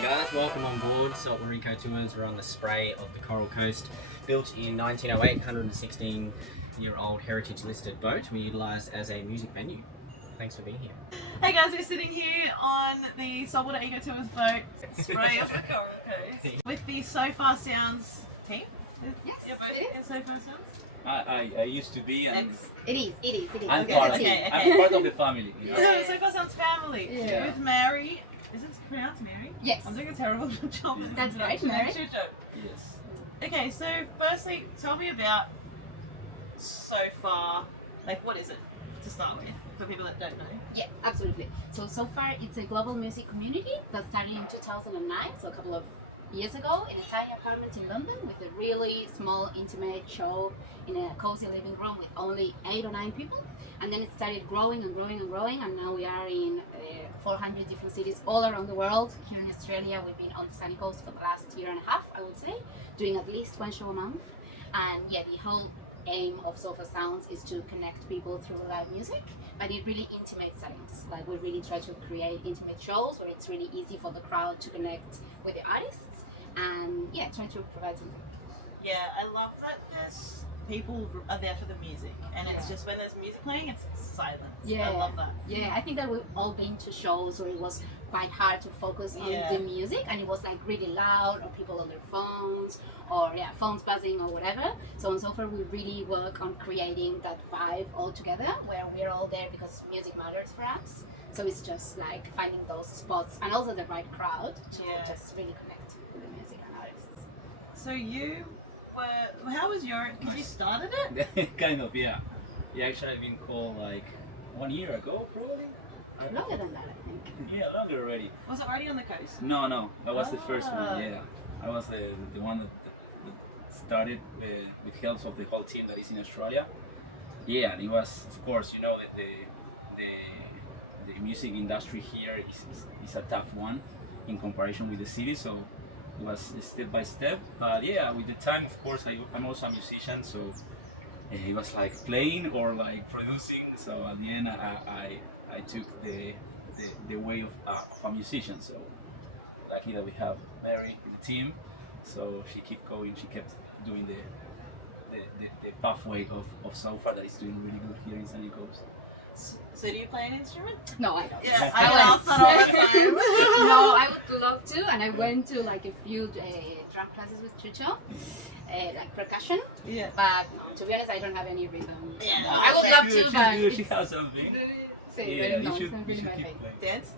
G'day guys, welcome on board Saltwater Tours. We're on the spray of the Coral Coast. Built in 1908, 116-year-old heritage listed boat we utilised as a music venue. Thanks for being here. Hey guys, we're sitting here on the Saltwater Tours boat, spray of the Coral Coast, with the Sofar Sounds team. Yes, You're both it in Sofar Sounds? I used to be, and It is. I'm Okay, part, okay. I'm part of the family. You know? Yeah, Sofar Sounds family. Yeah. With Mery. Is it pronounced Mery? Yes. I'm doing a terrible job. Yeah. That's right, Mery. Chucho. Yes. Okay, so firstly, tell me about Sofar. Like, what is it to start with, for people that don't know? Yeah, absolutely. So far, it's a global music community that started in 2009, so a couple of years ago, in a tiny apartment in London with a really small, intimate show in a cozy living room with only 8 or 9 people. And then it started growing and growing and growing, and now we are in 400 different cities all around the world. Here in Australia, we've been on the sunny coast for the last year and a half, I would say, doing at least one show a month. And yeah, the whole aim of Sofar Sounds is to connect people through live music, but in really intimate settings. Like, we really try to create intimate shows where it's really easy for the crowd to connect with the artists, and yeah, try to provide something. Yeah, I love that there's people are there for the music, and it's Yeah. just when there's music playing, it's silence. Yeah. I love that. Yeah, I think that we've all been to shows where it was quite hard to focus on Yeah. the music, and it was like really loud, or people on their phones, or yeah, phones buzzing or whatever. So on Sofar, we really work on creating that vibe all together, where we're all there because music matters for us. So it's just like finding those spots and also the right crowd to Yeah. just really connect with the music and artists. So you were, how was your, because you started it? Kind of, yeah. Yeah, actually, I've been called like 1 year ago, probably. Longer than that, I think. Yeah, longer already. Was it already on the coast? No, that was the first Ah. one. Yeah, I was the one that started with help of the whole team that is in Australia. Yeah, and it was, of course, you know, that the music industry here is a tough one in comparison with the city, so it was step by step. But yeah, with the time, of course, I'm also a musician, so it was like playing or like producing. So at the end, I took the way of a musician. So lucky that we have Mery in the team. So she kept going. She kept doing the pathway of Sofar that is doing really good here in Sunny Coast. So do you play an instrument? No, I don't. Yeah, I I went. ask that all the time. No, I would love to, and I went to like a few drum classes with Chucho, like percussion. Yeah. But no, to be honest, I don't have any rhythm. Yeah. I would love to, but She it's, has something. say, Yeah, no, you should, it's not you really should my keep thing. playing. Dance?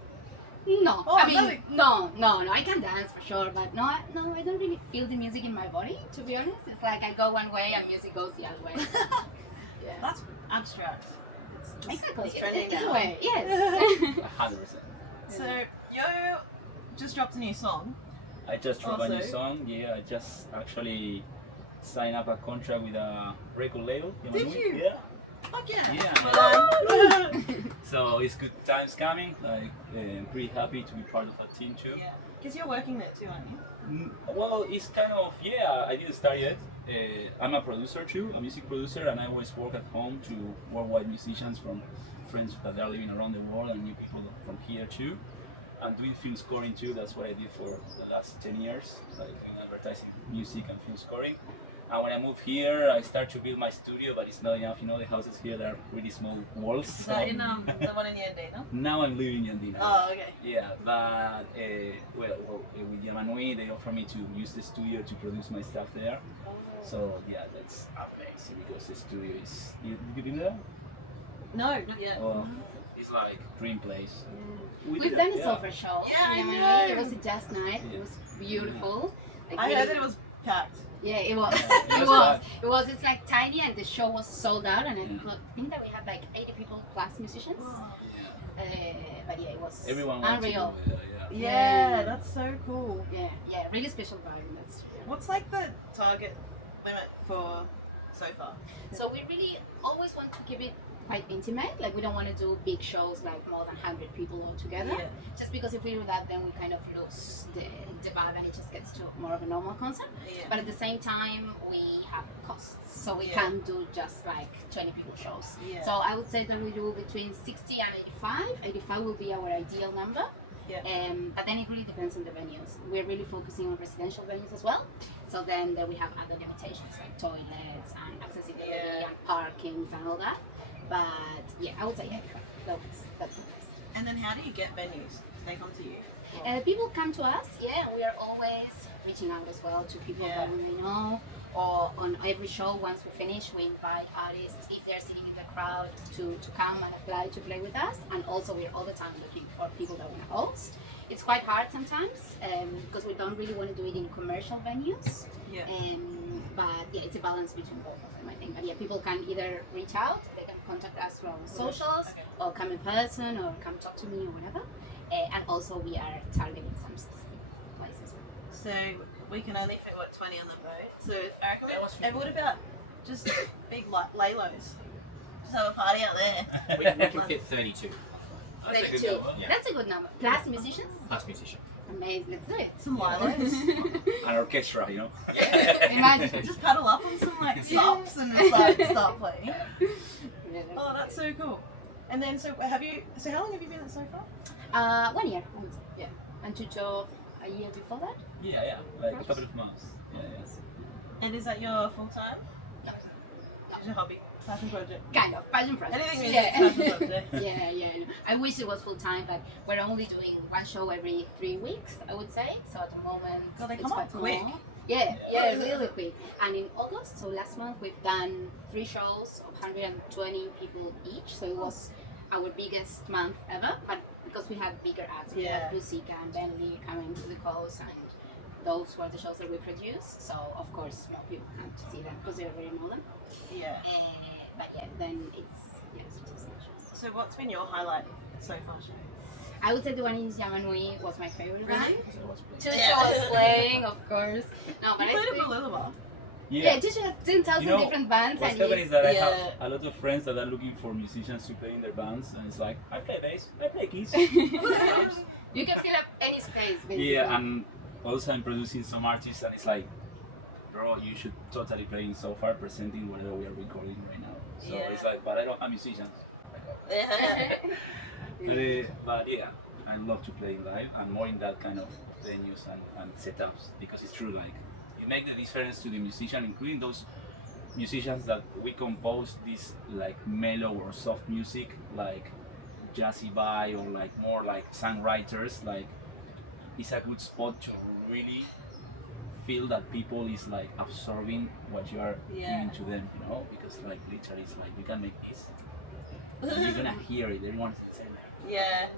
No, Oh, I mean, really? no, I can dance for sure, but no, I don't really feel the music in my body. To be honest, it's like I go one way and music goes the other way. Yeah. That's abstract. Exactly. It's trending It's a now. way, yes. 100%. So you just dropped a new song. I just dropped a new Also- song. Yeah, I just actually signed up a contract with a record label. Did know? you? Yeah. Fuck yeah. Yeah. So it's good times coming. Like, I'm pretty happy to be part of a team too. Yeah. Because you're working there too, aren't you? Well, it's kind of, yeah, I didn't start yet. I'm a producer too, a music producer, and I always work at home to worldwide musicians from friends that are living around the world and new people from here too. I'm doing film scoring too. That's what I did for the last 10 years, like doing advertising, music, and film scoring. And when I moved here, I started to build my studio, but it's not enough. You know, the houses here, they're really small walls. So in the one in Yandina? Now I'm living in Andina. Oh, okay. Yeah, but with Yamanui, they offer me to use the studio to produce my stuff there. So yeah, that's amazing because the studio is. You been there? No, not yet. Oh, it's like dream place. We've done a Sofar show. Yeah, I in Mery. know. It was a jazz night. It was beautiful. Like, I really- heard that it was packed. Yeah, it was. Yeah, It it was was. fun. It was. It's like tiny, and the show was sold out. And Yeah. I think that we had like 80 people plus musicians. But yeah, it was Everyone wants unreal. to go there, yeah. Yeah, that's so cool. Yeah, really special vibe. And that's. What's like the target limit for Sofar? So we really always want to keep it quite intimate. Like, we don't want to do big shows like more than 100 people all together. Yeah. Just because if we do that, then we kind of lose the vibe, and it just gets to more of a normal concert. Yeah. But at the same time, we have costs, so we Yeah. can't do just like 20 people shows. Yeah. So I would say that we do between 60 and 85. 85 will be our ideal number. Yeah. But then it really depends on the venues. We're really focusing on residential venues as well. So then we have other limitations like toilets and accessibility and parkings and all that. But yeah, I would say that's the best. And then how do you get venues? They come to you? People come to us, we are always reaching out as well to people that we may know. Or on every show, once we finish, we invite artists, if they're sitting in the crowd, to come and apply to play with us. And also, we're all the time looking for people that want to host. It's quite hard sometimes because we don't really want to do it in commercial venues. Yeah. But yeah, it's a balance between both of them, I think. But yeah, people can either reach out, they can contact us from socials, or come in person, or come talk to me, or whatever. And also, we are targeting some specific places. So we can only fit 20 on the boat. So and what about just big laylos? Just have a party out there. We can fit 32. That's a good 32. number. Yeah. That's a good number. Plus musicians? Plus musician. Amazing, let's do it. Some lilos. An orchestra, you know. Imagine. Just paddle up on some like stops and just like start playing. Yeah. Oh, that's so cool. And then so how long have you been at Sofar? 1 year, I would say. Yeah. And Chucho a year before that? Yeah, like a couple of months. Yeah. And is that your full time? No. Is your hobby? Passion project? Kind of, passion project. Anything music, passion project. yeah. I wish it was full time, but we're only doing one show every 3 weeks, I would say. So at the moment, God, they it's come up quite quick. small. Yeah, really quick. And in August, so last month, we've done 3 shows of 120 people each. So it was our biggest month ever, but because we had bigger acts, we had Lucica and Bentley coming to the coast, and those were the shows that we produced. So of course, more people come to see them because they already know them. Yeah. But yeah, then it's just shows. So what's been your highlight so far? I would say the one in Yamanui was my favorite one. Really? Chucho was playing, of course. No, but You played I a think, Bolilova. yeah, Chucho has 10,000 different bands, What's and happening is that I Yeah. have a lot of friends that are looking for musicians to play in their bands, and it's like, I play bass, I play keys. you can fill up any space. Basically. Yeah, and also I'm producing some artists, and it's like, bro, you should totally play in Sofar, presenting whatever we are recording right now. So it's like, but I'm musician. But yeah, I love to play live and more in that kind of venues and setups, because it's true, like, you make the difference to the musician, including those musicians that we compose this like mellow or soft music, like jazzy vibe, or like more like songwriters. Like, it's a good spot to really feel that people is like absorbing what you are giving to them, you know, because like literally it's like, you can make this, and you're gonna hear it, everyone's saying like, Yeah.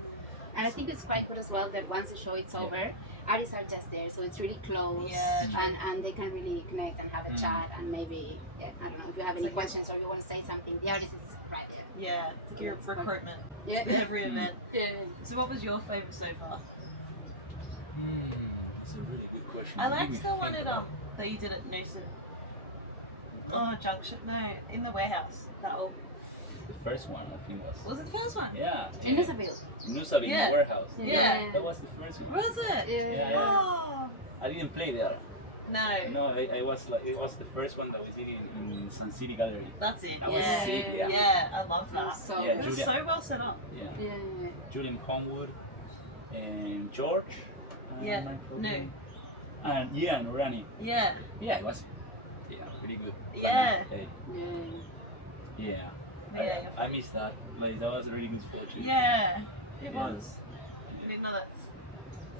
And I think it's quite good as well that once the show is over, artists are just there, so it's really close, and they can really connect and have a chat, and maybe, I don't know, if you have any questions or you want to say something, the artist is right there. Yeah. It's like your recruitment. Yeah. Every event. Yeah. So what was your favourite so far? it's a really good question. I Let liked me the one think at about that you did at Noosa. Oh, Junction. No, in the warehouse. That old. the first one, I think was. Was it the first one? Yeah. In Nusaville. Nusaville in the warehouse. Yeah. That was the first one. Was it? Yeah. Oh. I didn't play there. No. No, I was like, it was the first one that we did in Sun City Gallery. That's it. That was Yeah. sick, yeah. Yeah, I love that. So Yeah, It was Julia. so well set up. Yeah. yeah. Julian Homewood and George. Yeah. am I forgetting? No. And and Rani. Yeah. Yeah, it was pretty good. Yeah. Hey, Yeah. yeah. Yeah. I missed that. Like, that was a really good spot too. Yeah. It Yeah. was. I didn't know that's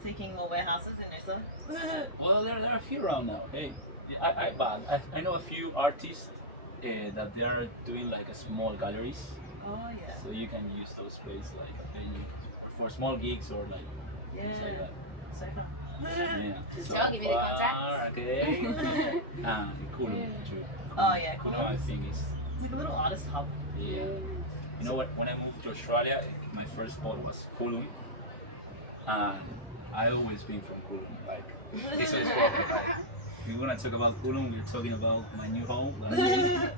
seeking more warehouses in Noosa. Well, there are a few around now. Hey, I know a few artists that they are doing like a small galleries, Oh yeah. so you can use those space like a venue for small gigs or like things like that. So fun. Yeah. Good So job, give me the far, contacts. Okay. And Kulum too. Oh yeah, Kulum, I think is. It's like a little artist hub. Yeah. You know what? When I moved to Australia, my first spot was Kulum, and I always been from Kulum. Like, this is what we're gonna talk about Kulum. We're talking about my new home. Like,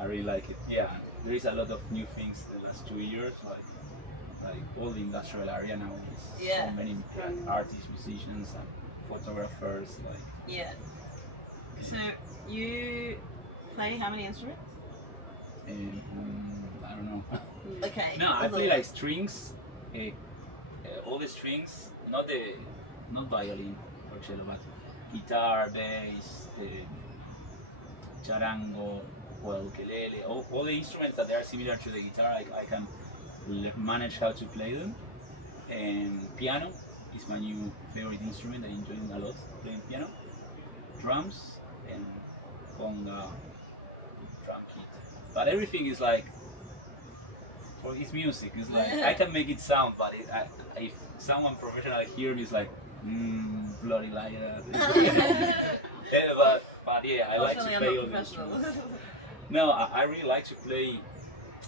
I really like it. Yeah, there is a lot of new things the last 2 years. Like all the industrial area now is Yeah. so many artists, musicians, and photographers. Like, Yeah. So you play how many instruments? I don't know. Okay. No, I play like strings, all the strings, not violin or cello, but guitar, bass, charango, well, ukulele, all the instruments that are similar to the guitar, I can manage how to play them. And piano is my new favorite instrument. I enjoy a lot playing piano. Drums and conga, drum kit. But everything is like, for it's music. It's like I can make it sound, but if someone professional hear me, it's like bloody liar. But yeah, I like to play all the instruments. No, I really like to play.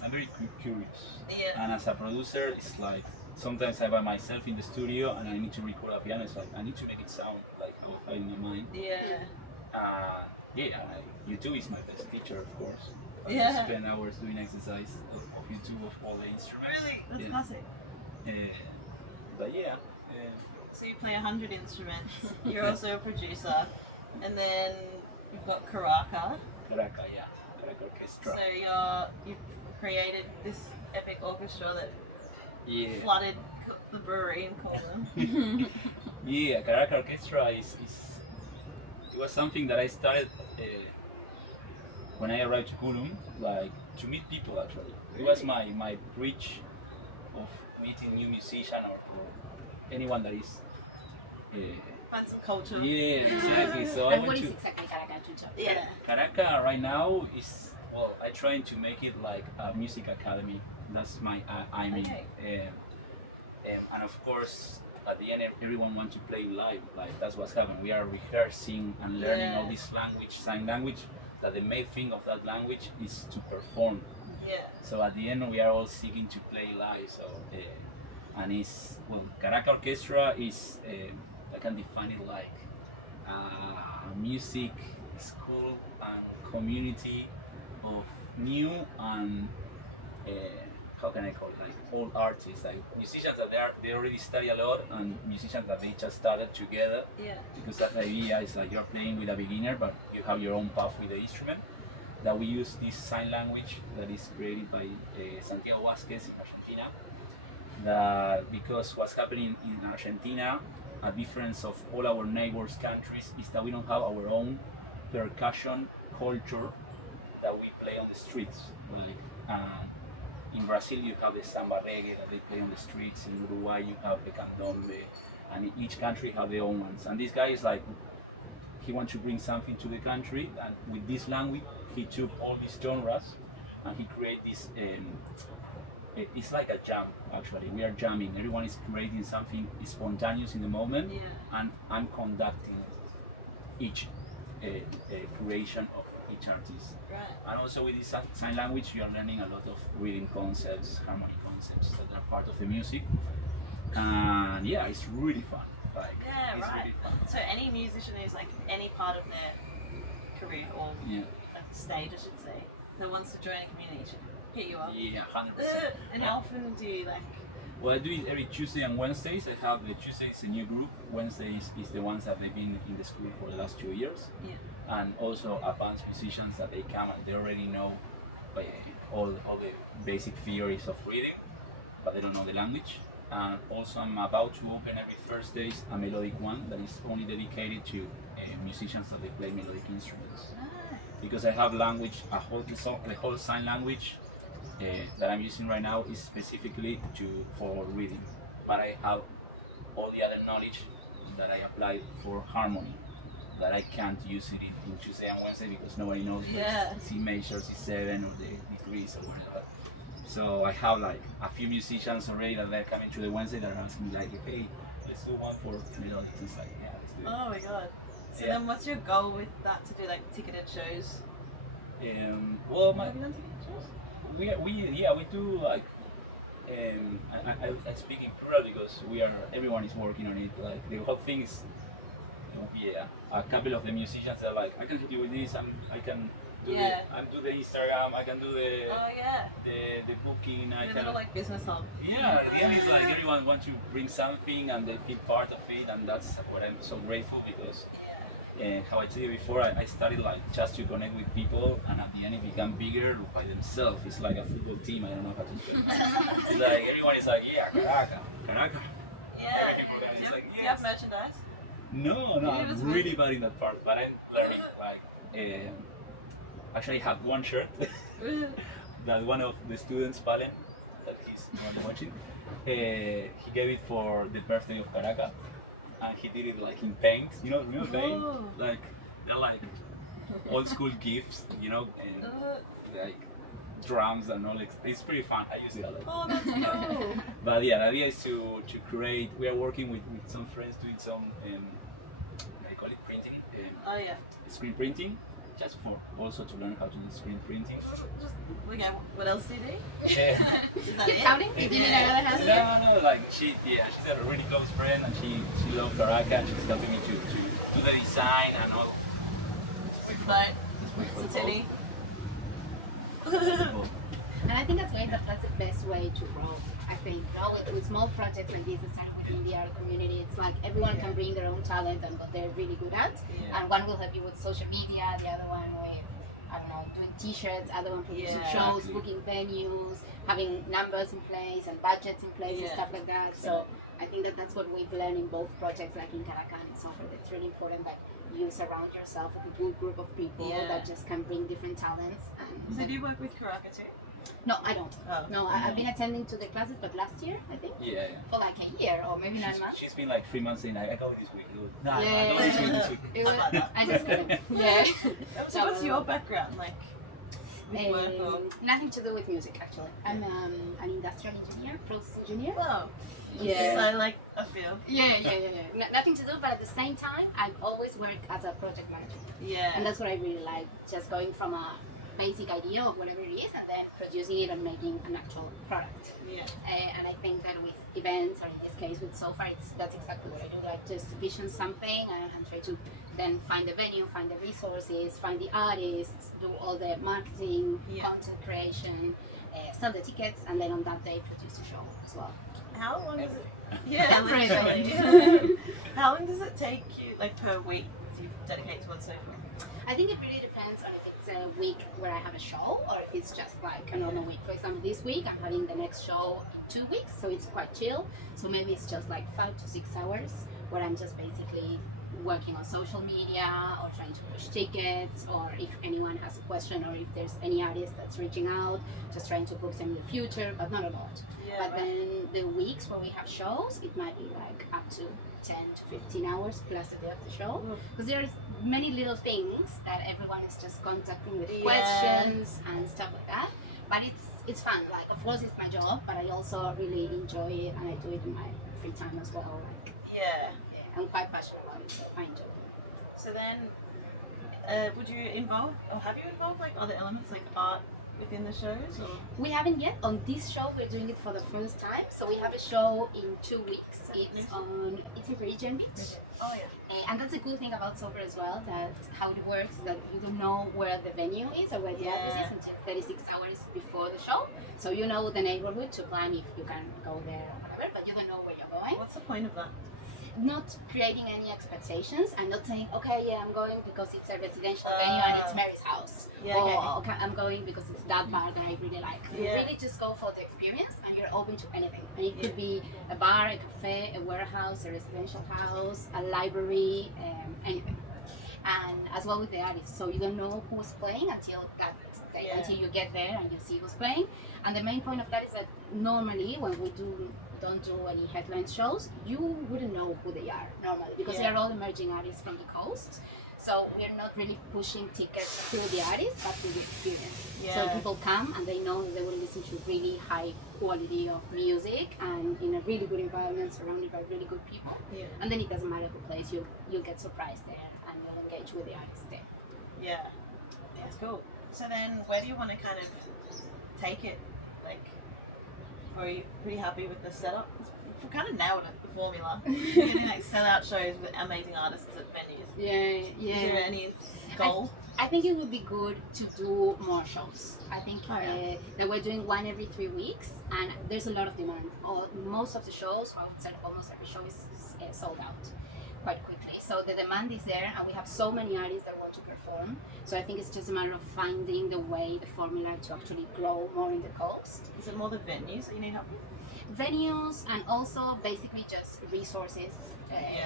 I'm very curious. Yeah. And as a producer, it's like sometimes I'm by myself in the studio and I need to record a piano. It's like I need to make it sound like how I have in my mind. Yeah. YouTube is my best teacher, of course. Yeah. I spend hours doing exercise of YouTube of all the instruments. Really? That's Yeah. classic. But yeah. So you play 100 instruments. You're also a producer. And then you've got Caracas. Caracas, yeah. Caracas Orchestra. So you've created this epic orchestra that Yeah. flooded the brewery in Colton. Yeah, Caracas Orchestra it was something that I started when I arrived to Kulum, like to meet people actually. It was my bridge of meeting new musician or anyone that is. Find some culture. Yeah, exactly. So I And went what is to exactly Caracas, Chucho? Yeah. Caracas right now is I trying to make it like a music academy. That's my aiming. Okay. And of course, at the end, everyone wants to play live. Like that's what's happening. We are rehearsing and learning all this language, sign language. That the main thing of that language is to perform. Yeah. So at the end, we are all seeking to play live. So and Caracas Orchestra is I can define it like a music school and community of new and how can I call it, like old artists, like musicians that they already study a lot and musicians that they just started together. Yeah. Because that idea is like you're playing with a beginner, but you have your own path with the instrument. That we use this sign language that is created by Santiago Vázquez in Argentina. That because what's happening in Argentina, a difference of all our neighbors countries, is that we don't have our own percussion culture that we play on the streets. Like in Brazil, you have the samba reggae that they play on the streets. In Uruguay, you have the candombe, and each country have their own ones. And this guy is like, he wants to bring something to the country, and with this language, he took all these genres and he created this. It's like a jam, actually. We are jamming. Everyone is creating something spontaneous in the moment, and I'm conducting each creation of each artist. Right. And also with this sign language, you are learning a lot of rhythm concepts, harmony concepts that are part of the music. And yeah, it's really fun. Like, it's really fun. So any musician who's like any part of their career or like stage, I should say, that wants to join a community should hit you up. Yeah, 100%. And how often do you like? Well, I do it every Tuesday and Wednesdays. I have the Tuesdays a new group. Wednesdays is the ones that they've been in the school for the last 2 years. Yeah. And also advanced musicians that they come and they already know all the basic theories of reading, but they don't know the language. And also I'm about to open every Thursdays a melodic one that is only dedicated to musicians that they play melodic instruments. Because I have language, the whole sign language that I'm using right now is specifically for reading, but I have all the other knowledge that I apply for harmony that I can't use it in Tuesday and Wednesday because nobody knows C major, C7 or the degrees or whatever. So I have like a few musicians already that they're coming to the Wednesday that are asking me like, hey, let's do one for melodics. It's like, yeah, let's do it. Oh my god. So then what's your goal with that, to do like ticketed shows? Well, Have you done ticketed shows? we do like I speak in plural because everyone is working on it. Like the whole thing is a couple of the musicians are like, I can help you with this, I can do do the Instagram, I can do the the booking, I can little like business hub. Yeah, at the end it's like everyone wants to bring something and they feel part of it, and that's what I'm so grateful because how I told you before, I started like just to connect with people, and at the end it became bigger by themselves. It's like a football team. I don't know how to explain. It's like everyone is like, yeah, Caracas. Yeah. Everybody is like, Do you have yes. merchandise? No, Yeah, I'm that's really bad in that part, but I'm learning. Like, actually, I have one shirt that one of the students, Valen, that he's the one watching, he gave it for the birthday of Caracas, and he did it like in paint. Paint? Oh. Like they're like old school gifts, and like drums and all. It's pretty fun. I use it a lot. Oh, that's cool. But yeah, the idea is to create. We are working with some friends doing some, I call it printing, Oh yeah. screen printing, just for also to learn how to do screen printing. Just okay. What else do you do? Yeah. Is that Keep it? counting? You need another hand? No, like she's a really close friend, and she loves Caracas. She's helping me to do the design and all. But Let's wait for it's the silly. call. And I think that's the best way to grow. I think with small projects like this, starting within the art community, it's like everyone can bring their own talent and what they're really good at. Yeah. And one will help you with social media, the other one with, I don't know, doing t-shirts, other one producing Yeah. shows, booking venues, having numbers in place and budgets in place and Yeah. stuff like that. So I think that's what we've learned in both projects, like in Caracas and Sofar. It's really important that you surround yourself with a good group of people Yeah. that just can bring different talents. And So do you work with Caracas too? no, I don't. Oh. No, I've been attending to the classes, but last year, I think, Yeah. for like a year or maybe 9 months. She's been like 3 months in. I go this week. No, I Yeah. go this week. It I'm like was, that. I just couldn't. Yeah. So what's your background like? With work or? Nothing to do with music, actually. I'm an industrial engineer, process engineer. Wow. Yeah. So like a feel. Yeah. Nothing to do, but at the same time, I've always worked as a project manager. Yeah. And that's what I really like, just going from a basic idea of whatever it is and then producing it and making an actual product. Yeah. And I think that with events, or in this case with Sofar, that's exactly what I do. Like just vision something and try to then find the venue, find the resources, find the artists, do all the marketing, Yeah. content creation, sell the tickets, and then on that day produce a show as well. How long does it? Yeah, Everything. literally. How long does it take you, like per week, to dedicate to one sofa? I think it really depends on if it's a week where I have a show or if it's just like a normal week. For example, this week I'm having the next show in 2 weeks, so it's quite chill. So maybe it's just like 5 to 6 hours where I'm just basically working on social media or trying to push tickets, or if anyone has a question or if there's any artist that's reaching out, just trying to book them in the future, but not a lot. Yeah. But then the weeks where we have shows, it might be like up to 10 to 15 hours plus the day of the show. Because there's many little things that everyone is just contacting with Yeah. questions and stuff like that. But it's fun. Like, of course, it's my job, but I also really enjoy it and I do it in my free time as well. Like, Yeah. I'm quite passionate about it, so I enjoy it. So then, would you involve, or have you involved like other elements like art within the shows? Or? We haven't yet. On this show, we're doing it for the first time. So we have a show in 2 weeks. It's in Region Beach. Oh yeah. And that's a cool thing about Sofar as well, that how it works is that you don't know where the venue is or where the address is until 36 hours before the show. So you know the neighborhood to plan if you can go there or whatever, but you don't know where you're going. What's the point of that? Not creating any expectations and not saying, okay, yeah, I'm going because it's a residential venue and it's Mary's house. Yeah, Or okay, I'm going because it's that bar that I really like. You Yeah. really just go for the experience and you're open to anything. And it could be a bar, a cafe, a warehouse, a residential house, a library, anything. And as well with the artists, so you don't know who's playing until that day, until you get there and you see who's playing. And the main point of that is that normally when we don't do any headline shows, you wouldn't know who they are normally because they are all emerging artists from the coast. So we're not really pushing tickets to the artists, but to the experience. So people come and they know that they will listen to really high quality of music and in a really good environment, surrounded by really good people. Yeah. And then it doesn't matter who plays, you'll get surprised there and you'll engage with the artist there. Yeah. That's cool. So then, where do you want to kind of take it? Like, are you pretty happy with the setup? We've kind of nailed it, the formula. You're doing like sell-out shows with amazing artists at venues. Yeah. Is there any goal? I think it would be good to do more shows. I think that we're doing one every 3 weeks, and there's a lot of demand. Most of the shows, I would say almost every show is sold out quite quickly. So the demand is there, and we have so many artists that want to perform. So I think it's just a matter of finding the way, the formula to actually grow more in the coast. Is it more the venues that you need help with? venues, and also basically just resources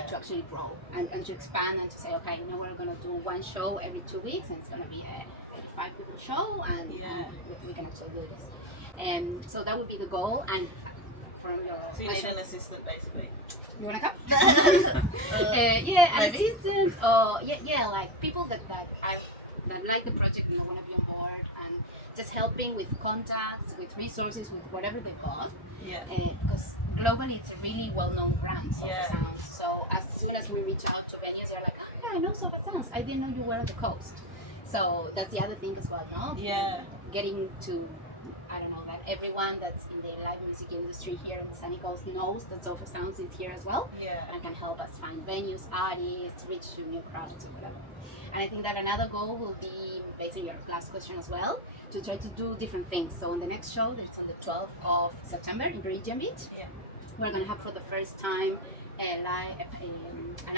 to actually grow and to expand and to say, okay, we're gonna do one show every 2 weeks, and it's gonna be a 85 people show, and we can actually do this. So that would be the goal. And from your So you need an assistant, basically. you wanna come? Yeah, an assistant, or like people that like the project and wanna be on board, and just helping with contacts, with resources, with whatever they've got. Yeah. Because globally it's a really well-known brand, Sofar Yeah. Sounds. So as soon as we reach out to venues, they're like, oh yeah, I know Sofar Sounds. I didn't know you were on the coast. So that's the other thing as well, no? Yeah. Getting to, I don't know, that everyone that's in the live music industry here on the Sunny Coast knows that Sofar Sounds is here as well, Yeah. and can help us find venues, artists, reach to new crowds or whatever. And I think that another goal will be, based on your last question as well, to try to do different things. So on the next show, that's on the 12th of September in Meridian Beach, Yeah. we're going to have for the first time an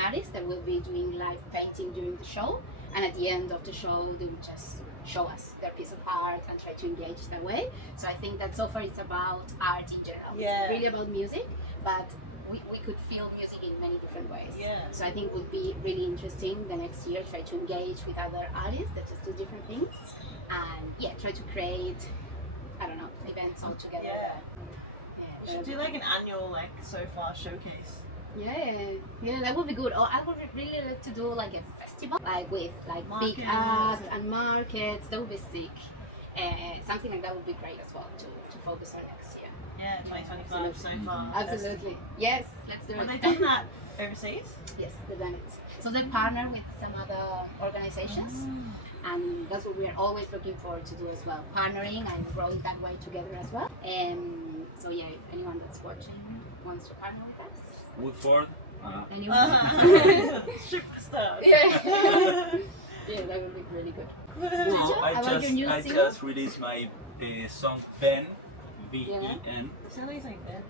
artist that will be doing live painting during the show, and at the end of the show they will just show us their piece of art and try to engage that way. So I think that so far it's about art in general. Yeah. It's really about music, but we could feel music in many different ways. Yeah. So I think it would be really interesting the next year, try to engage with other artists that just do different things, and try to create, I don't know, events all together. Yeah. Yeah, Should do like an annual Sofar showcase. Yeah, that would be good. Or I would really like to do like a festival, like with big Markets. acts and markets. That would be sick. Something like that would be great as well to focus on next year. Yeah, 2025 Sofar. Absolutely. Yes, let's do Have it. they done that overseas? Yes, they've done it. So they partner with some other organizations, and that's what we are always looking forward to do as well. Partnering and growing that way together as well. So yeah, if anyone that's watching wants to partner with us. Woodford. Anyone? Superstar. Yeah. Yeah, that would be really good. No, How about your new I single? just released my song Ben, V-E-N. That's how you say Ben.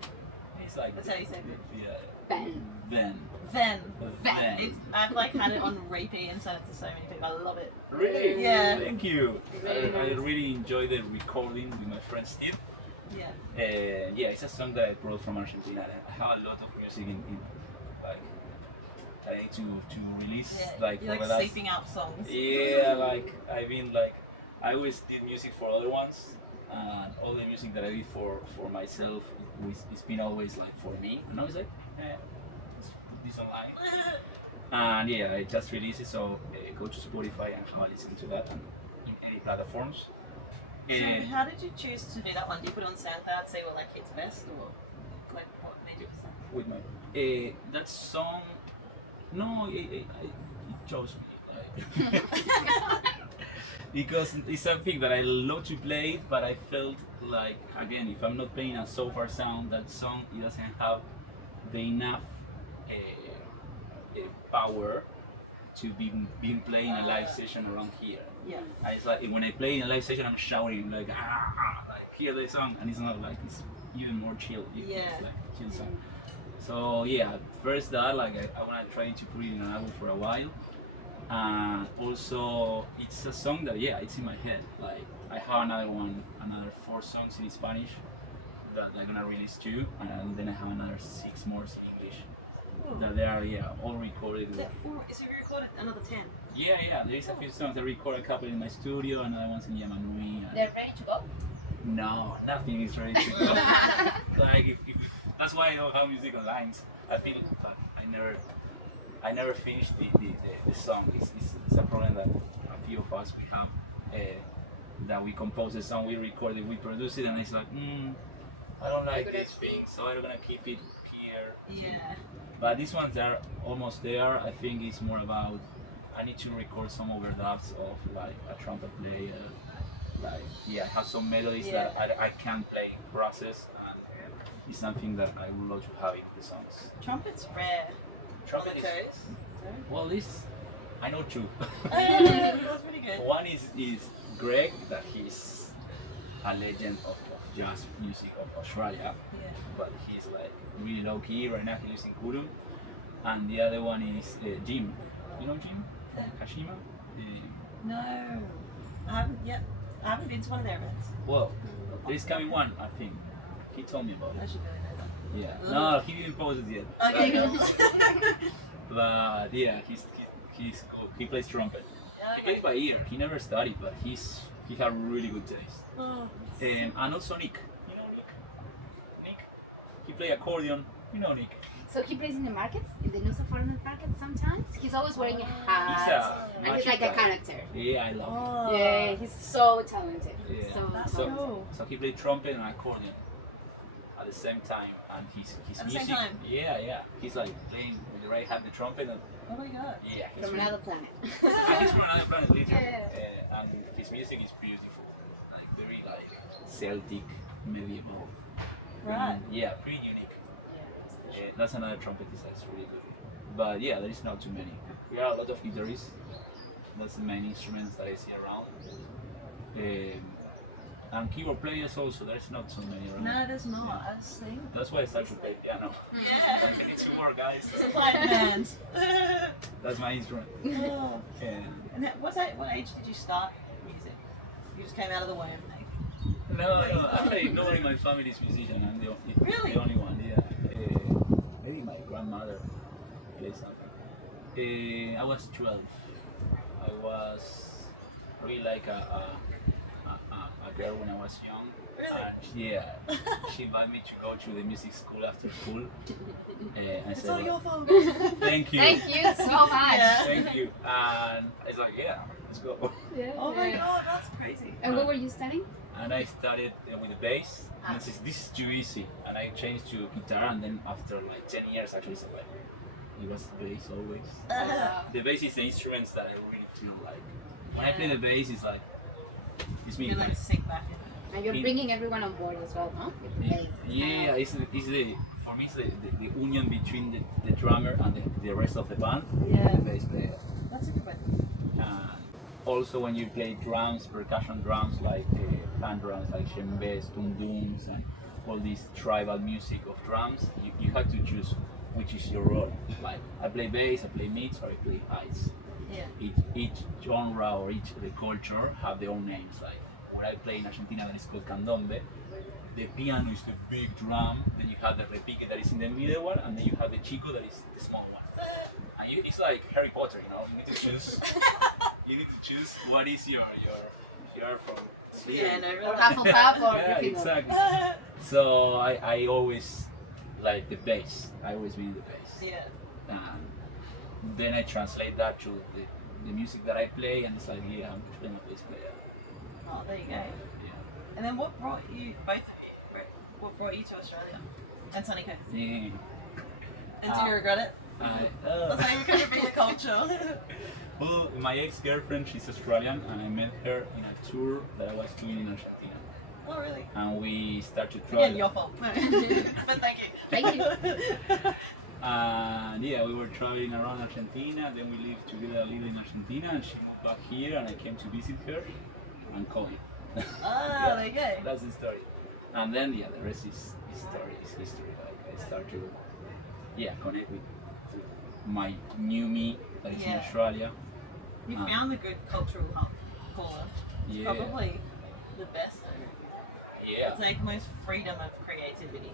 It's like That's how you say Ben. yeah, Ben. Then. I've had it on repeat and sent it to so many people. I love it. Really? Yeah. Thank you. Very I nice. really enjoyed the recording with my friend Steve. Yeah. Yeah, it's a song that I brought from Argentina. I have a lot of music in like that I need to release. Yeah. Like You're for like the last. sleeping out songs. Yeah, like I've been like I always did music for other ones, and all the music that I did for myself, it's been always like for me. And I was like, let's put this online. And yeah, I just released it, so go to Spotify and have a listen to that and in any platforms. So how did you choose to do that one? Do you put it on SoundCloud, say what hits best, or like what made you decide? With my that song, no, it chose me. Because it's something that I love to play, but I felt like, again, if I'm not playing a Sofar sound, that song, it doesn't have the enough power to be playing a live session around here. Yeah. And it's like when I play in a live session, I'm shouting like hear the song, and it's not like it's even more chill. Yeah. It's like a chill song. So yeah, at first that I want to try to put it in an album for a while. Also, it's a song that it's in my head. Like I have another 4 songs in Spanish that I'm gonna release too, and then I have another 6 more in English that they are all recorded. So you recorded another 10? Yeah, there is a few songs. I record a couple in my studio, and other ones in Yamanui. They're ready to go. No, nothing is ready to go. Like if that's why I don't have music online. I feel like I never finished the song. It's a problem that a few of us we have. That we compose a song, we record it, we produce it, and it's like, I don't like this thing, so I'm gonna keep it here. Yeah. But these ones are almost there. I think it's more about I need to record some overdubs of like a trumpet player. Like have some melodies that I can play in process, and it's something that I would love to have in the songs. Trumpet's rare. Trumpet On is the coast. well, this I know two. That's pretty good. One is Greg, that he's a legend of jazz music of Australia, Yeah. but he's like really low key right now. He lives in Kuru, and the other one is Jim. You know Jim from Kashima? No. I haven't been to one of their events. Well, there's coming one, I think. He told me about I it. should really know that. Yeah. No, he didn't post it yet. Okay, cool. But yeah, he's cool. He plays trumpet. He plays by ear. He never studied, but he has really good taste. Oh, And also Nick. You know Nick? Nick. He play accordion. You know Nick. So he plays in the markets, in the new Sofar market sometimes. He's always wearing a He's hat. a And he's like a magic guy. character. Yeah, I love him. Oh. Yeah, he's so talented. Yeah. So That's So, cool. so he played trumpet and accordion at the same time, and his At the same music. time? Yeah. He's like playing with the right hand the trumpet, and Oh my god. yeah, he's from really- another planet. and he's from another planet, literally. Yeah. And his music is beautiful, like very like Celtic, medieval. Right. Yeah, pretty unique. That's another trumpetist that's really good. But yeah, there is not too many. We are a lot of guitarists. That's the main instruments that I see around. And keyboard players also. There's not so many around. No, there's not. I was saying. That's why I started to play piano. Yeah. Like, I need two more guys. Supply and demand. That's my instrument. Oh. And And what age did you start music? You just came out of the womb. Like, no, actually, nobody in my family is musician. I'm Really? the only one. Yeah. Maybe my grandmother plays something. I was 12. I was really like a girl when I was young. Really? Yeah. She invited me to go to the music school after school. I It's said, all well, your fault. thank you. Thank you so much. Yeah. Thank you. And it's like, yeah, let's go. Oh my god, that's crazy. And what were you studying? And I started with the bass. And this is too easy. And I changed to guitar. And then after like 10 years, actually, so like, it was bass always. The bass is the instruments that I really feel like. When I play the bass, it's like, it's me. You like sink back in. And you're bringing everyone on board as well, no? Yeah, it's the for me it's the union between the drummer and the rest of the band. Yeah. The bass player. That's a good one. And also when you play drums, percussion drums like hand drums like djembes, dum-dums, and all this tribal music of drums, you have to choose which is your role. Like I play bass, I play mids, or I play highs. Yeah. Each genre or each the culture have their own names. Like where I play in Argentina, that is called candombe. The piano is the big drum, then you have the repique that is in the middle one, and then you have the chico that is the small one. And it's like Harry Potter, you know. You need to choose. You need to choose what is your from. Yeah, no, Or really. Hufflepuff or Yeah, Gryffindor. exactly. So I always like the bass. I always been the bass. Yeah. And then I translate that to the music that I play, and it's like, yeah, I'm just a bass player. Oh, there you go. Yeah. And then what brought you, both of you, what brought you to Australia and Sunny Coast? Yeah. And do you regret it? I, That's not even going to be the culture. well, my ex-girlfriend, she's Australian, and I met her in a tour that I was doing in Argentina. Oh, really? And we started Again, traveling. your fault. But thank you. Thank you. And yeah, we were traveling around Argentina, then we lived together a little in Argentina, and she moved back here, and I came to visit her and call me. Ah, there you go. That's the story. And then, yeah, the rest is history. Like, I started to, connect with my new me that is in Yeah. Australia. You found a good cultural hub for Yeah. probably the best. Yeah. It's like most freedom of creativity.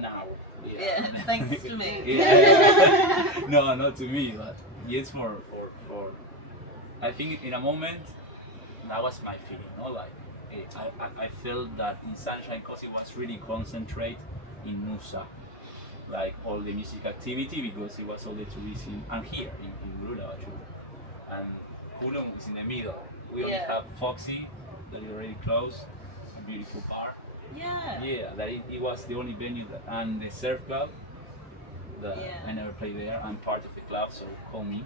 Now. Yeah, thanks to me. Yeah. No, not to me, but yes, for I think in a moment that was my feeling, no? Like I felt that in Sunshine Coast it was really concentrate in Nusa, like all the music activity, because it was all the tourism, and here in Lula too. And Kulum is in the middle. We only Yeah. have Foxy that is already closed, a beautiful bar. Yeah. Yeah, that it was the only venue that, and the surf club. That Yeah. I never played there. I'm part of the club, so call me.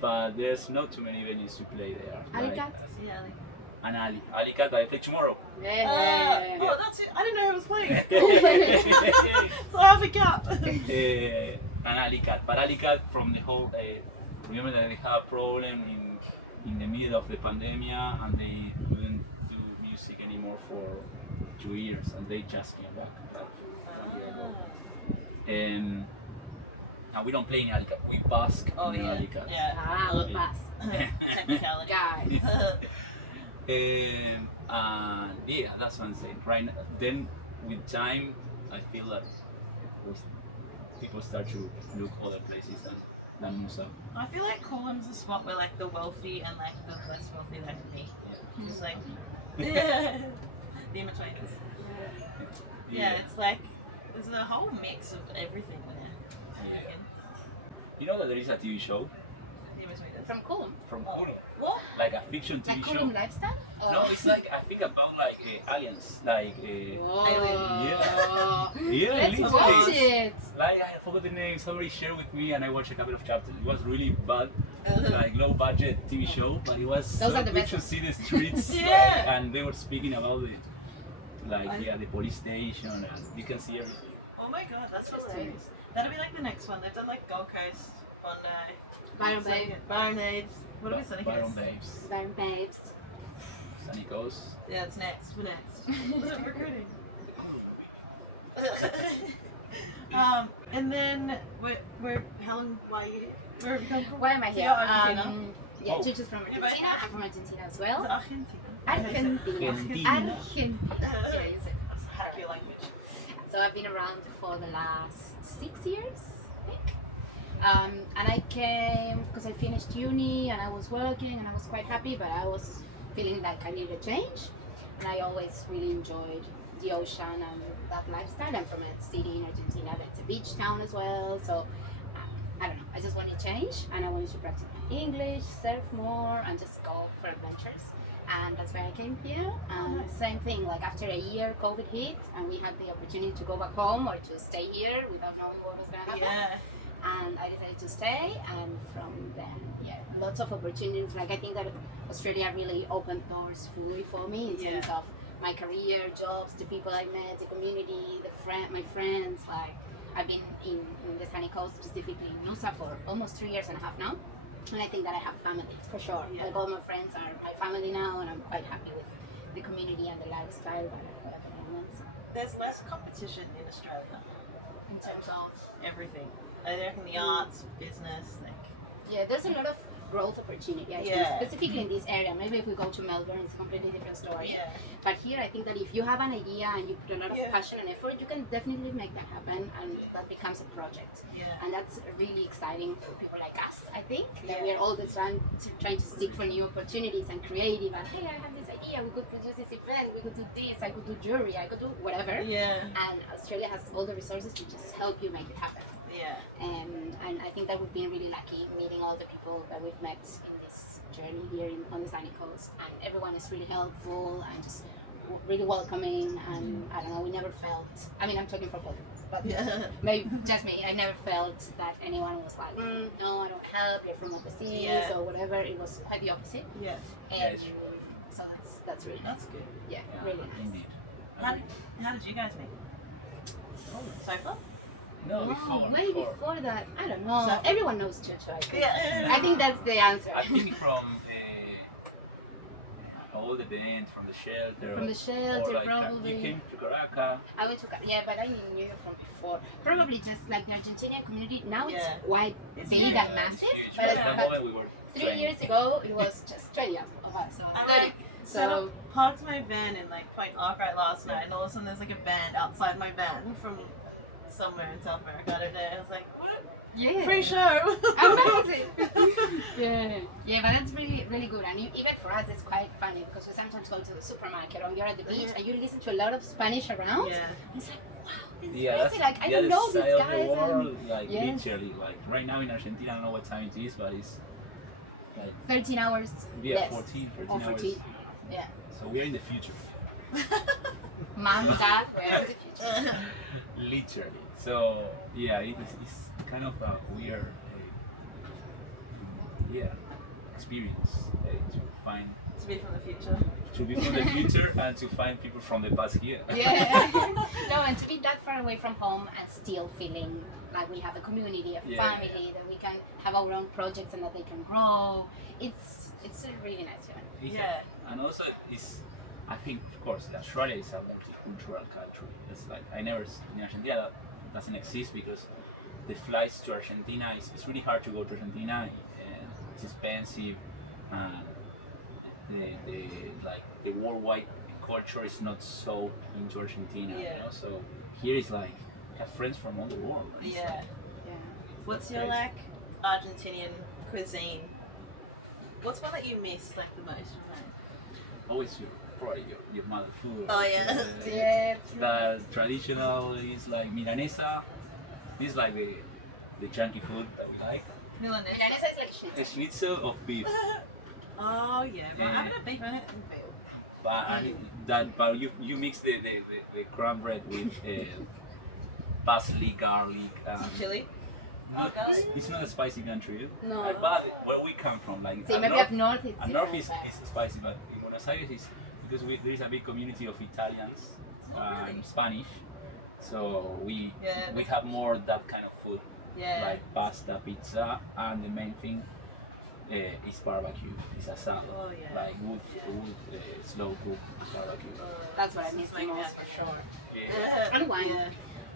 But there's not too many venues to play there. Alicat? Yeah. Like, And Alicat, I play tomorrow. Yeah. oh, that's it. I didn't know who was playing. So I have a gap. And Alicat, but Alicat from the whole. Remember that they had a problem in the middle of the pandemic, and they couldn't do music anymore for 2 years, and they just came back like 1 year ago. And we don't play in Alicat, we bask Oh, in yeah. Alicat. Yeah. Ah, we pass. Technicality. Guys. Yeah, that's what I'm saying. Right now, then with time, I feel that people start to look other places than Musa. I feel like Cornwall's a spot where like the wealthy and like the less wealthy like meet. Just like yeah, the in-betweens. Yeah, it's like there's a whole mix of everything there. I reckon. You know that there is a TV show The in-betweeners. From Coolum. from Oh. Kurum, What? like a fiction Like TV show. Coolum Lifestyle? No, it's like I think about like aliens, like Whoa. yeah, Let's literally. watch it. Like I forgot the name. Somebody shared with me, and I watched a couple of chapters. It was really bad, like low budget TV show, but it was Those so are the good best to ones. see the streets. Yeah. Like, and they were speaking about the the police station, and you can see everything. Oh my god, that's Just hilarious. That'll be like the next one. They've done like Gold Coast, Bondi, Byron Babe. Byron Babes. What are we Sunny Byron Coast? Babes, Byron Babes. Sunny Coast. Yeah, it's next. We're next. Recruiting. And then we're how long? Why are you here? Where have you come from? Why am I So here? you're Argentina? Yeah, Oh. Chucho's from Yeah, but- Argentina. I'm from Argentina as Is well. it Argentina? Argentina. Argentina. Argentina. Yeah, you said. Happy language. So I've been around for the last 6 years, I think. And I came because I finished uni and I was working and I was quite happy, but I was feeling like I needed a change. And I always really enjoyed the ocean and that lifestyle. I'm from a city in Argentina that's a beach town as well. So I don't know, I just wanted change and I wanted to practice my English, surf more, and just go for adventures. And that's why I came here. And same thing, like after a year, COVID hit, and we had the opportunity to go back home or to stay here without knowing what was going to happen. Yeah. And I decided to stay, and from then, yeah, lots of opportunities. Like I think that Australia really opened doors fully for me in terms of my career, jobs, the people I met, the community, my friends. Like I've been in the Sunny Coast, specifically in Nusa, for almost 3 years and a half now. And I think that I have family for sure. Yeah. Like all my friends are my family now, and I'm quite happy with the community and the lifestyle that I have at the moment. So, There's less competition in Australia in terms of everything. I reckon the arts, business, like yeah, there's a lot of growth opportunity. I think, Yeah. specifically in this area. Maybe if we go to Melbourne, it's a completely different story. yeah. But here, I think that if you have an idea and you put a lot of Yeah. passion and effort, you can definitely make that happen, and that becomes a project. Yeah. And that's really exciting for people like us, I think. That Yeah. we're always trying to seek for new opportunities and creative. And hey, I have this idea. We could produce this event. We could do this. I could do jewelry. I could do whatever. Yeah. And Australia has all the resources to just help you make it happen. Yeah. And I think that we've been really lucky meeting all the people that we've met in this journey here on the Sunny Coast. And everyone is really helpful and just really welcoming. And I don't know, we never felt, I mean, I'm talking for both of us, but Yeah. maybe just me, I never felt that anyone was like, no, I don't help, you're from overseas Yeah. or whatever. It was quite the opposite. Yeah. And it's true. so that's really nice. That's good. Yeah, Yeah, really nice. indeed. How did you guys meet? Sofa? No, Oh, before. way before that, I don't know. So- Everyone knows Chucho, I think. Yeah. I think that's the answer. I think from all the events, from the shelter. From the shelter, or like, probably. You came to Caracas. I went to yeah, but I knew you from before. Probably just like the Argentinian community. Now Yeah. it's quite It's big huge. and massive. It's huge. But, At that but moment we were 3 training. years ago, it was just 20 of us. So, I like so parked my van in like Point Arkwright last night, and all of a sudden there's like a band outside my van from somewhere in South America. I don't know. I was like, what? yeah. Free show. Amazing. yeah, but that's really, really good. And even for us, it's quite funny because we sometimes go to the supermarket or you're at the beach and you listen to a lot of Spanish around. Yeah. It's like, wow, it's Yeah, crazy. that's Like, I the don't other know these side of guys. the And world, like Yes. literally, like right now in Argentina, I don't know what time it is, but it's like 13 hours. yeah, less. 14 Or hours. 14. Yeah. So we are in the future, Mom, dad, we're in the future. literally. So yeah, it's kind of a weird, experience to find To be from the future. to be from the future and to find people from the past here. Yeah. No, and to be that far away from home and still feeling like we have a community, a Yeah. family, that we can have our own projects and that they can grow. It's a really nice feeling. Yeah. And also, I think, of course, Australia is a multicultural country. It's like, in Argentina, that doesn't exist because the flights to Argentina, it's really hard to go to Argentina, and it's expensive. And the worldwide culture is not so into Argentina, Yeah. you know. So here is like have friends from all the world. It's Yeah. like, Yeah. What's that's your crazy. like Argentinian cuisine? What's one that you miss like the most from home? Always probably your mother food. Oh, yeah. Yeah. The traditional is like milanesa. This is like the chunky food that we like. Milanese. Milanesa is like shit. A schnitzel of beef. Oh yeah, right. Yeah. I haven't had beef. I had veal. But you mix the crumb bread with parsley, garlic. Chili. Not, garlic. it's not a spicy country. No. But where we come from, like See, maybe up north it's north different, is spicy, but in Buenos Aires is because there is a big community of Italians Oh, really? and Spanish, so we Yeah. have more that kind of food, Yeah. like pasta, pizza, and the main thing is barbecue. It's asado, Oh, yeah. like wood slow cook barbecue. That's what I miss the Like most that. for sure. Yeah. And wine. Yeah.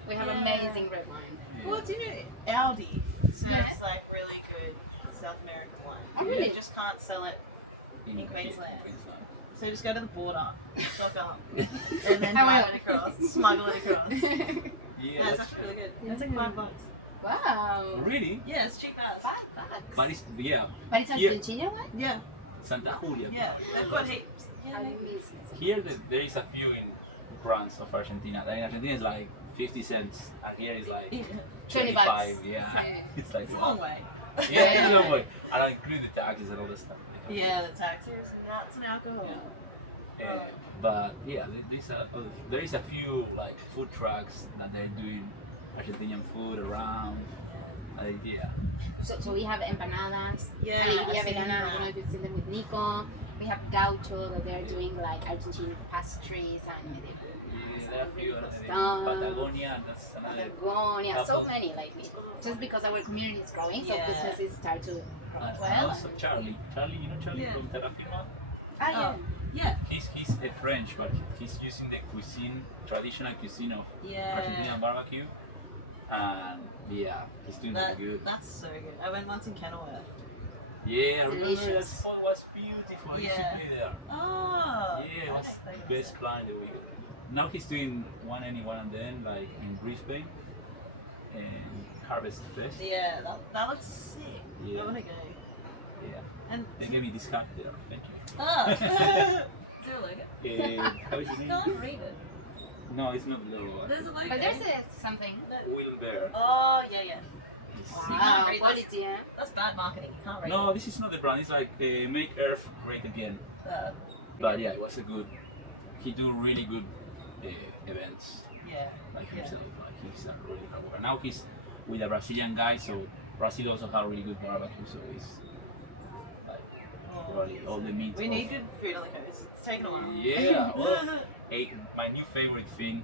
We have Yeah. amazing red wine. Well, do you know Aldi serves Yeah. like really good South American wine. Oh, really? You just can't sell it, in Queensland. Queensland. so you just go to the border, stock up, and then How buy well. it across, smuggle it across. Yeah, Yeah, it's that's actually really true. good. It's like $5. Wow. Really? Yeah, it's cheap as. But it's But it's Here- Argentina one? Yeah, Santa Julia. yeah. They've got heaps. Yeah, I they- miss it. Here there is a few in brands of Argentina. Like in Argentina is like 50 cents, and here is like yeah. 20 bucks. 25. Yeah, Yeah. it's like It's a long way. Yeah, it's a long way. And I include the taxes and all that stuff. Yeah, the taxes and nuts and alcohol. But yeah, there is a few like food trucks that they're doing Argentinian food around. Yeah. So we have empanadas. Yeah, I mean, I've we have seen banana. I that. don't know if you've seen them with Nico. We have gaucho that they're doing like Argentine pastries and Yeah, there are a few. Stuff. Patagonia, that's another. Patagonia. So Couple. many like just because our community is growing, so Yeah. businesses start to grow And well. also Charlie, you know Charlie Yeah. from Terrafirma? Ah, yeah. Yeah, He's a French, but he's using the traditional cuisine of yeah. Argentinian barbecue, and yeah, he's doing That, really good. that's so good. I went once in Kenilworth. Yeah, I remember that delicious. spot was beautiful. I used to Yeah. play there. Oh. Yeah, it was the best plan in the week. Now he's doing one and then, like in Brisbane, and Harvest Fest. Yeah, that looks sick. Yeah. I want to go. Yeah, And they gave me discount there. Thank you. oh, do a logo. How is his name? Can't read it. No, it's not logo. There's a logo. But there's something. Will Bear. Oh yeah, yeah. Wow, read quality, yeah. That's bad marketing. You can't read No, this is not the brand. It's like Make Earth Great Again. it. But yeah, it was a good. He do really good events Yeah. like Yeah. himself. Like he's a really hard worker. Now he's with a Brazilian guy, so Brazil also have really good barbecue. So it's like probably all the meat. We of- need good food on the coast. It's taken a while. Yeah. Well, my new favorite thing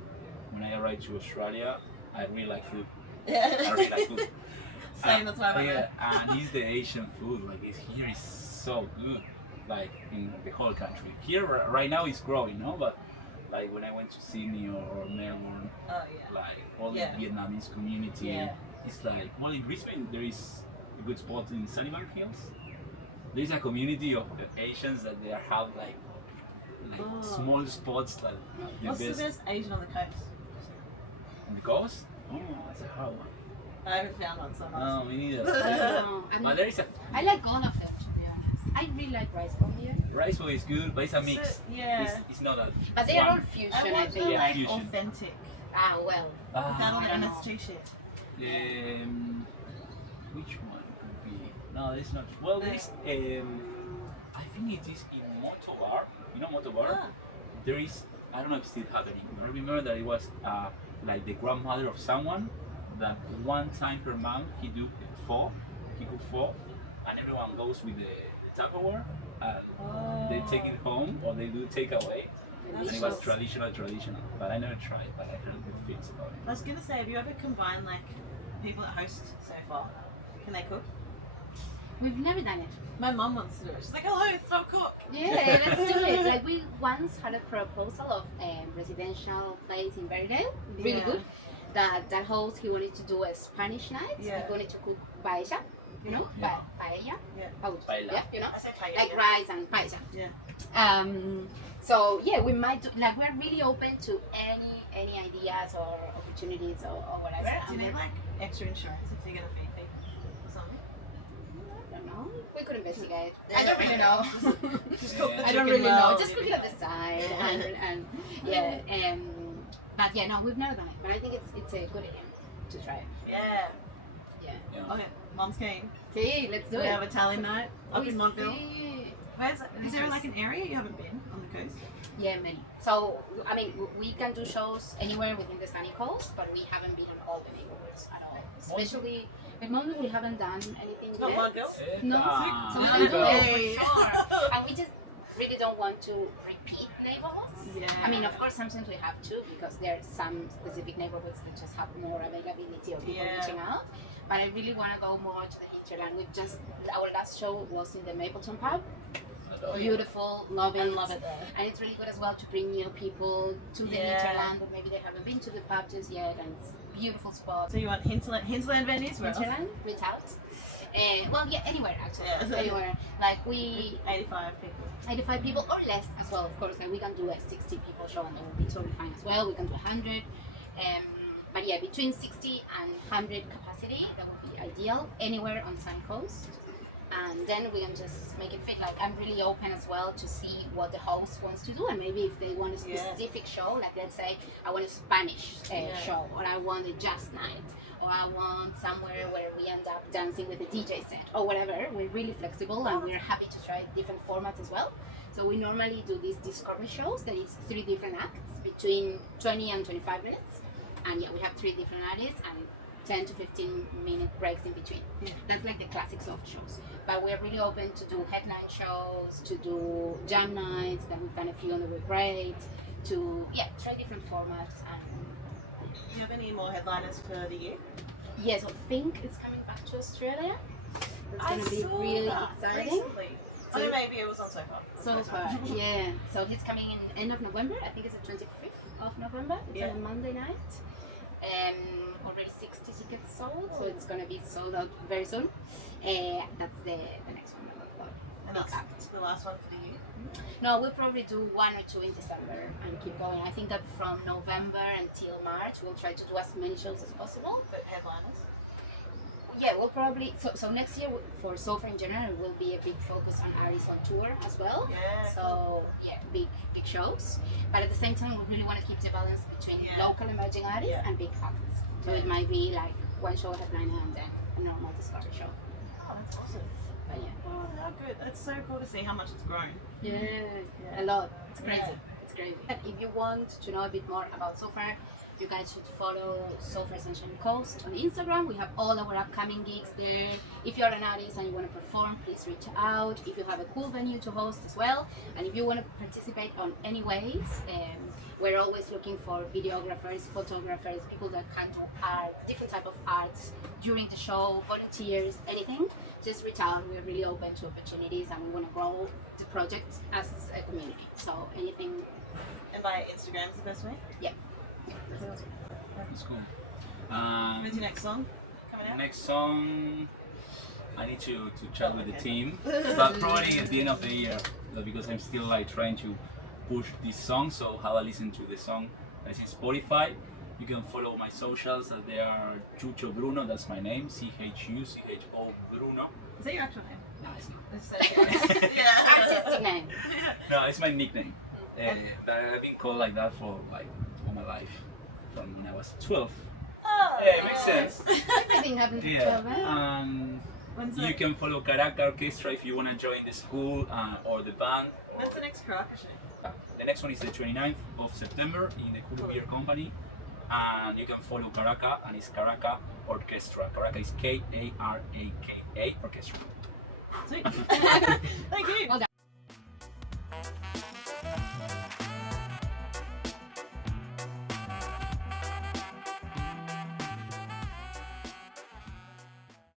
when I arrived to Australia, I really like food. I yeah. really like food. Same. That's why I went Yeah, there. and it's the Asian food. Like here is so good. Like in the whole country. Here right now it's growing, no? But like when I went to Sydney or Melbourne, Oh yeah. like all Yeah. the Vietnamese community, Yeah. it's like well in Brisbane there is a good spot in Sullivan Hills. There is a community of Asians that they have like Oh. small spots like the What's best the best Asian on the coast? on the coast. Oh, that's a hard one. I haven't found one so much. No, me neither. No, But there is a I like all of them, to be honest. I really like rice bowl here. rice bowl is good, but it's a mix. Yeah. It's not a. But they are all one. fusion, I I want think. the Yeah, like fusion. authentic. Ah, well. Found on the I know. MSG shit. Which one could be? No, it's not. Well, there is. I think it is in Motobar. You know Motobar? Ah. There is. I don't know if it's still happening. I remember that it was like the grandmother of someone that one time per month he do pho. He cook pho, and everyone goes with the Tupperware. And they take it home or they do takeaway. And it was traditional. But I never tried. But I heard good things about it. I was gonna say, have you ever combined like people that host so far? Can they cook? We've never done it. My mum wants to do it. She's like, oh, it's not cook. Yeah, let's do it. Like we once had a proposal of a residential place in Berrydale, really Yeah. good. That host he wanted to do a Spanish night. Yeah. He wanted to cook paella. you know, paella. Yeah. Oh, Paella. yeah, you know, I say paella. like rice and paella. Yeah. So yeah, we might do, like, we're really open to any ideas or opportunities or whatever. Do you need like extra insurance if you're gonna feed people or something? I don't know. We could investigate. Yeah. I don't really know. Just cook the I don't chicken really know. well, Just cook maybe. it on the side and yeah. But yeah, no, we've never done it. But I think it's a good idea to try it. Yeah. Yeah. Yeah. Okay. Mom's keen. Okay, let's do We it. have Italian night up in Montville. See. Is there like an area you haven't been on the coast? Yeah, many. So, I mean, we can do shows anywhere within the sunny coast, but we haven't been in all the neighborhoods at all. Especially in Montville, we haven't done anything Not yet. Montville. No, Ah, so we there can you do go. it for sure. And we just really don't want to repeat neighborhoods. Yeah. I mean, of course, sometimes we have to because there are some specific neighborhoods that just have more availability of people Yeah. reaching out. But I really want to go more to the hinterland. Our last show was in the Mapleton pub. Beautiful, love it. Love it there. And it's really good as well to bring new people to the Yeah. hinterland, but maybe they haven't been to the pub just yet. And it's a beautiful spot. So you want hinterland venues? Where else? Hinterland, reach out. Well, yeah, anywhere actually. Yeah. Anywhere. Like we 85 people. 85 people or less as well, of course. Like we can do a 60 people show and that will be totally fine as well. We can do 100. But yeah, between 60 and 100 capacity, that would be ideal anywhere on the Sunny Coast. And then we can just make it fit. Like I'm really open as well to see what the host wants to do, and maybe if they want a Yeah. specific show, like let's say I want a Spanish Yeah. show, or I want a jazz night, or I want somewhere where we end up dancing with a DJ set, or whatever. We're really flexible and we're happy to try different formats as well. So we normally do these discovery shows that is 3 different acts between 20 and 25 minutes, and yeah, we have 3 different artists and 10 to 15 minute breaks in between. Yeah. That's like the classic soft shows. But we're really open to do headline shows, to do jam nights, that we've done a few on the Way Great, to try different formats. And Do you have any more headliners for the year? yes, I think it's coming back to Australia. It's I gonna be saw really that exciting. recently. I mean, maybe it was on Sofar. So far, yeah. So he's coming in end of November. I think it's the 25th of November. It's Yeah. on a Monday night. Already 60 tickets sold, so it's gonna be sold out very soon. That's the next one. And that's the last one for the year. No, we'll probably do 1 or 2 in December and keep going. I think that from November until March, we'll try to do as many shows as possible. But headliners. Yeah, we'll probably, so next year for Sofar in general, will be a big focus on artists on tour as well. Yeah. So yeah, big shows. But at the same time, we really want to keep the balance between Yeah. local emerging artists Yeah. and big acts. So it might be like one show headliner and then a normal discovery show. Oh, that's awesome. But yeah. Oh, how good. That's so cool to see how much it's grown. Yeah, a lot. It's crazy. Yeah. It's crazy. And if you want to know a bit more about Sofar, you guys should follow Sofar Sunshine Coast on Instagram. We have all our upcoming gigs there. If you're an artist and you want to perform, please reach out. If you have a cool venue to host as well, and if you want to participate on any ways, we're always looking for videographers, photographers, people that can do art, different type of arts during the show, volunteers, anything. Just reach out. We're really open to opportunities, and we want to grow the project as a community. So anything. And by Instagram's the best way? Yeah. That's cool. When's your next song coming out? Next song, I need to chat with the team, but probably at the end of the year, because I'm still like trying to push this song. So have a listen to the song that's in Spotify. You can follow my socials. They are Chucho Bruno. That's my name. CHUCHO Bruno. Is that your actual name? No, it's not. It's yeah. Artistic name. No, it's my nickname. But I've been called like that for like all my life, from when I was 12. Oh, Yeah, it makes sense. Everything happens to Yeah. 12, eh? When's You that? can follow Caracas Orchestra if you want to join the school or the band. When's the next Caracas show? The next one is the 29th of September in the Cool Beer Company. And you can follow Caracas, and it's Caracas Orchestra. Caracas is Karaka Orchestra. Sweet. Thank you. Well done.